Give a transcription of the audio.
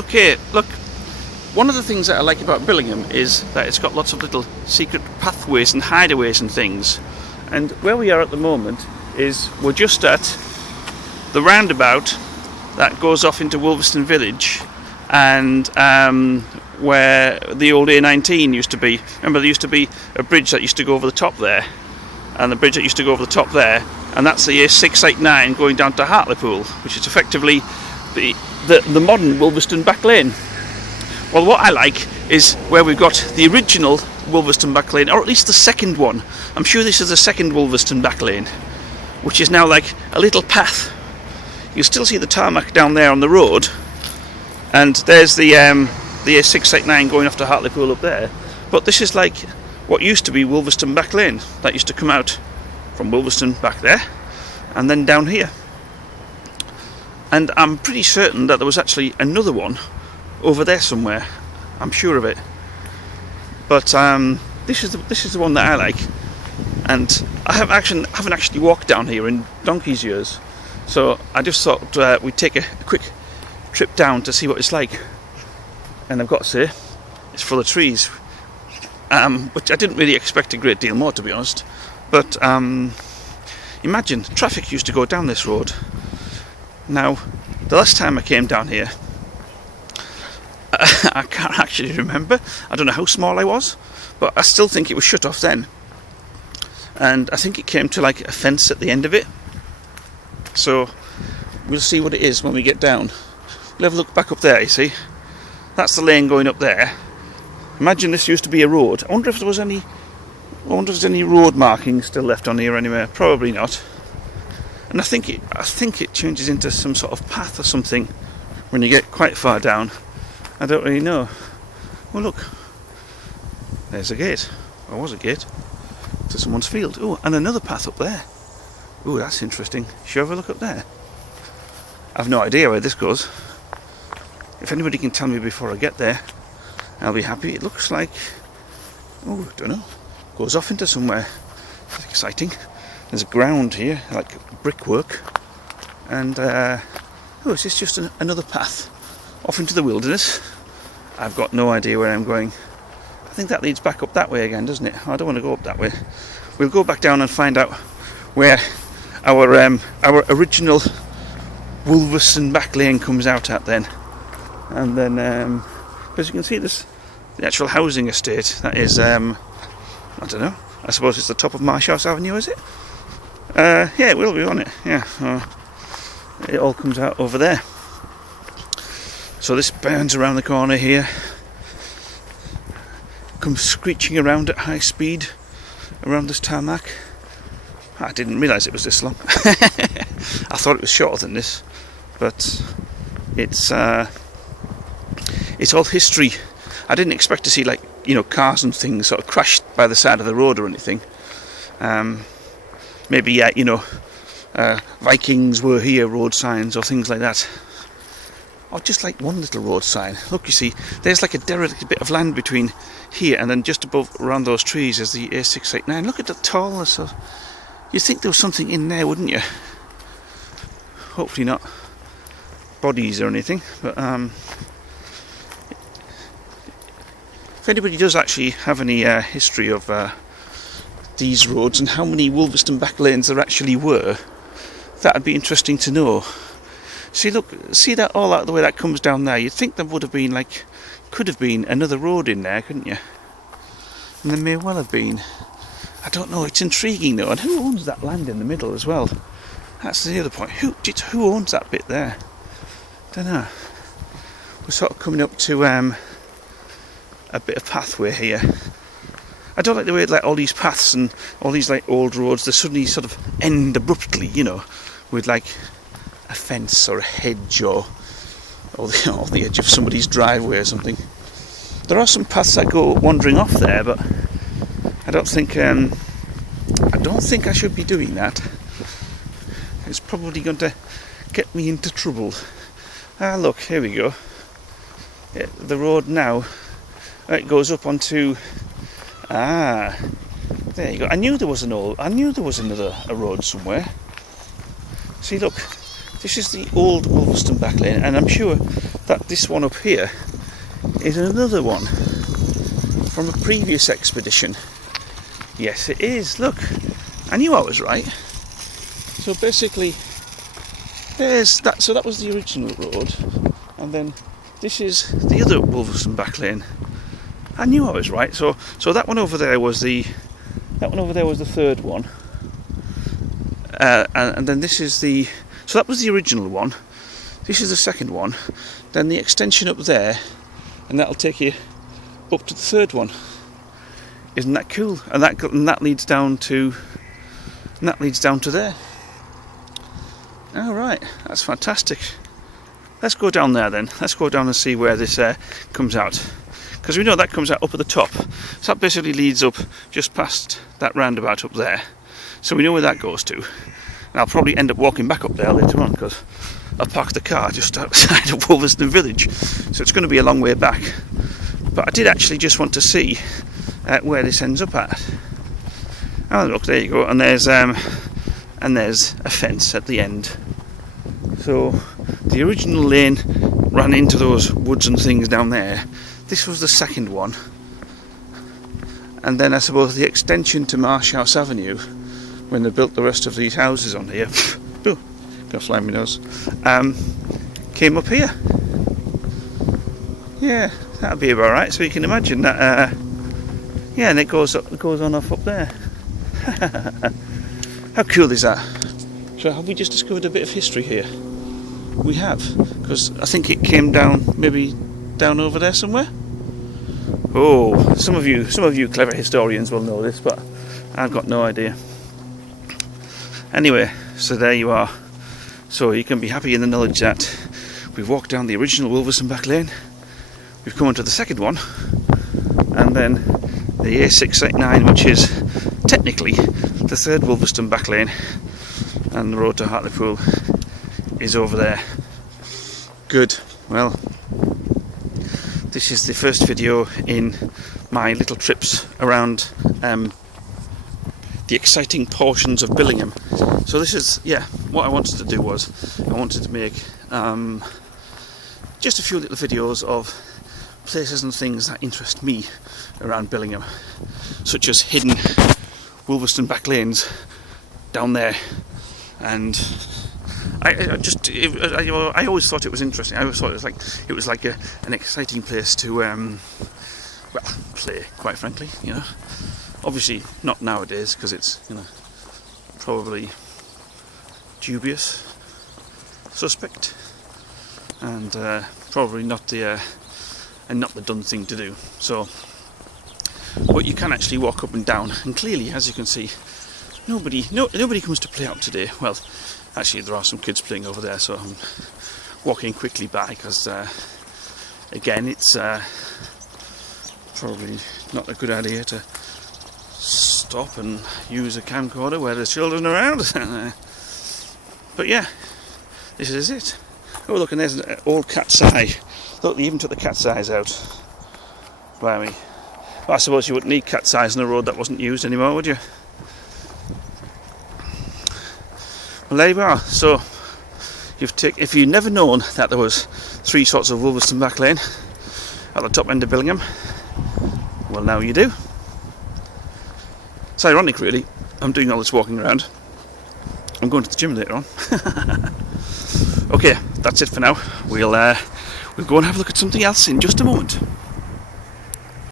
Okay, look, one of the things that I like about Billingham is that it's got lots of little secret pathways and hideaways and things. And where we are at the moment is we're just at the roundabout that goes off into Wolviston village, and where the old A19 used to be. Remember, there used to be a bridge that used to go over the top there, and the bridge that used to go over the top there, and that's the A689 going down to Hartlepool, which is effectively the modern Wolviston Back Lane. Well, what I like is where we've got the original Wolviston Back Lane, or at least the second one. I'm sure this is the second Wolviston Back Lane, which is now like a little path. You still see the tarmac down there on the road, and there's the A689 going off to Hartlepool up there. But this is like what used to be Wolviston Back Lane. That used to come out from Wolviston back there, and then down here. And I'm pretty certain that there was actually another one over there somewhere. I'm sure of it. But this is the one that I like, and I haven't actually walked down here in donkey's years. So I just thought we'd take a quick trip down to see what it's like. And I've got to say, it's full of trees, which I didn't really expect a great deal more, to be honest. But imagine, traffic used to go down this road. Now, the last time I came down here, I can't actually remember. I don't know how small I was, but I still think it was shut off then. And I think it came to like a fence at the end of it. So we'll see what it is when we get down. We'll have a look back up there, you see. That's the lane going up there. Imagine this used to be a road. I wonder if there's any road markings still left on here anywhere. Probably not. And I think it changes into some sort of path or something when you get quite far down. I don't really know. Well, look, there's a gate. Or was a gate to someone's field. Oh, and another path up there. Oh, that's interesting. Shall we have a look up there? I've no idea where this goes. If anybody can tell me before I get there, I'll be happy. It looks like, oh, I don't know, goes off into somewhere. That's exciting. There's a ground here, like brickwork, and oh, is this just another path off into the wilderness? I've got no idea where I'm going. I think that leads back up that way again, doesn't it? I don't want to go up that way. We'll go back down and find out where our original Wolviston Back Lane comes out at then. And then, as you can see, this the actual housing estate. That is, I don't know. I suppose it's the top of Marshhouse Avenue, is it? Yeah, it will be, won't it? Yeah. It all comes out over there. So this burns around the corner here, comes screeching around at high speed around this tarmac. I didn't realise it was this long. I thought it was shorter than this, but it's all history. I didn't expect to see, like, you know, cars and things sort of crashed by the side of the road or anything. Maybe, you know, Vikings were here road signs or things like that. Or just like one little road sign. Look, you see, there's like a derelict bit of land between here and then just above around those trees is the A689. Look at the tallness of. You'd think there was something in there, wouldn't you? Hopefully not bodies or anything, but if anybody does actually have any history of these roads and how many Wolviston Back Lanes there actually were, that'd be interesting to know. See, look, see that all out the way that comes down there? You'd think there would have been, like, could have been another road in there, couldn't you? And there may well have been. I don't know, it's intriguing though. And who owns that land in the middle as well? That's the other point. Who owns that bit there? Don't know. We're sort of coming up to a bit of pathway here. I don't like the way like all these paths and all these like old roads, they suddenly sort of end abruptly, you know, with like a fence or a hedge or the edge of somebody's driveway or something. There are some paths that go wandering off there, but I don't think I should be doing that. It's probably going to get me into trouble. Ah, look, here we go. Yeah, the road now, it goes up onto. Ah, there you go. I knew there was another road somewhere. See, look, this is the old Wolviston back lane, and I'm sure that this one up here is another one from a previous expedition. Yes, it is. Look, I knew I was right. So basically, there's that. So that was the original road, and then this is the other Wolviston back lane. I knew I was right. So that one over there was the third one, and then this is the. So that was the original one. This is the second one. Then the extension up there, and that'll take you up to the third one. Isn't that cool? And that leads down to. And that leads down to there. All right, that's fantastic. Let's go down there then. Let's go down and see where this comes out. Because we know that comes out up at the top. So that basically leads up just past that roundabout up there. So we know where that goes to. And I'll probably end up walking back up there later on because I've parked the car just outside of Wolviston Village. So it's going to be a long way back. But I did actually just want to see where this ends up at. Oh look, there you go. And there's a fence at the end. So the original lane ran into those woods and things down there. This was the second one, and then I suppose the extension to Marsh House Avenue, when they built the rest of these houses on here, oh, gonna fly my nose, came up here. Yeah, that'd be about right. So you can imagine that. Yeah, and it goes on off up there. How cool is that? So have we just discovered a bit of history here? We have, because I think it came down, maybe down over there somewhere. Oh, some of you clever historians will know this, but I've got no idea. Anyway, so there you are. So you can be happy in the knowledge that we've walked down the original Wolviston back lane, we've come onto the second one, and then the A689, which is technically the third Wolviston back lane, and the road to Hartlepool is over there. Good. Well, this is the first video in my little trips around the exciting portions of Billingham. So this is, yeah, what I wanted to do was I wanted to make just a few little videos of places and things that interest me around Billingham, such as hidden Wolviston back lanes down there. And I always thought it was interesting. I always thought it was like an exciting place to well, play, quite frankly, you know. Obviously not nowadays, because it's, you know, probably dubious, suspect, and probably not the done thing to do. So, but you can actually walk up and down, and clearly, as you can see, nobody comes to play out today. Well, actually there are some kids playing over there, so I'm walking quickly by, because again, it's probably not a good idea to stop and use a camcorder where there's children around. But yeah, this is it. Oh look, and there's an old cat's eye. Look, they even took the cat's eyes out. Blimey. Well, I suppose you wouldn't need cat's eyes on a road that wasn't used anymore, would you? Well, there you are. So, if you've never known that there was three sorts of Wolviston back lane at the top end of Billingham, well, now you do. It's ironic, really. I'm doing all this walking around. I'm going to the gym later on. Okay, that's it for now. We'll go and have a look at something else in just a moment.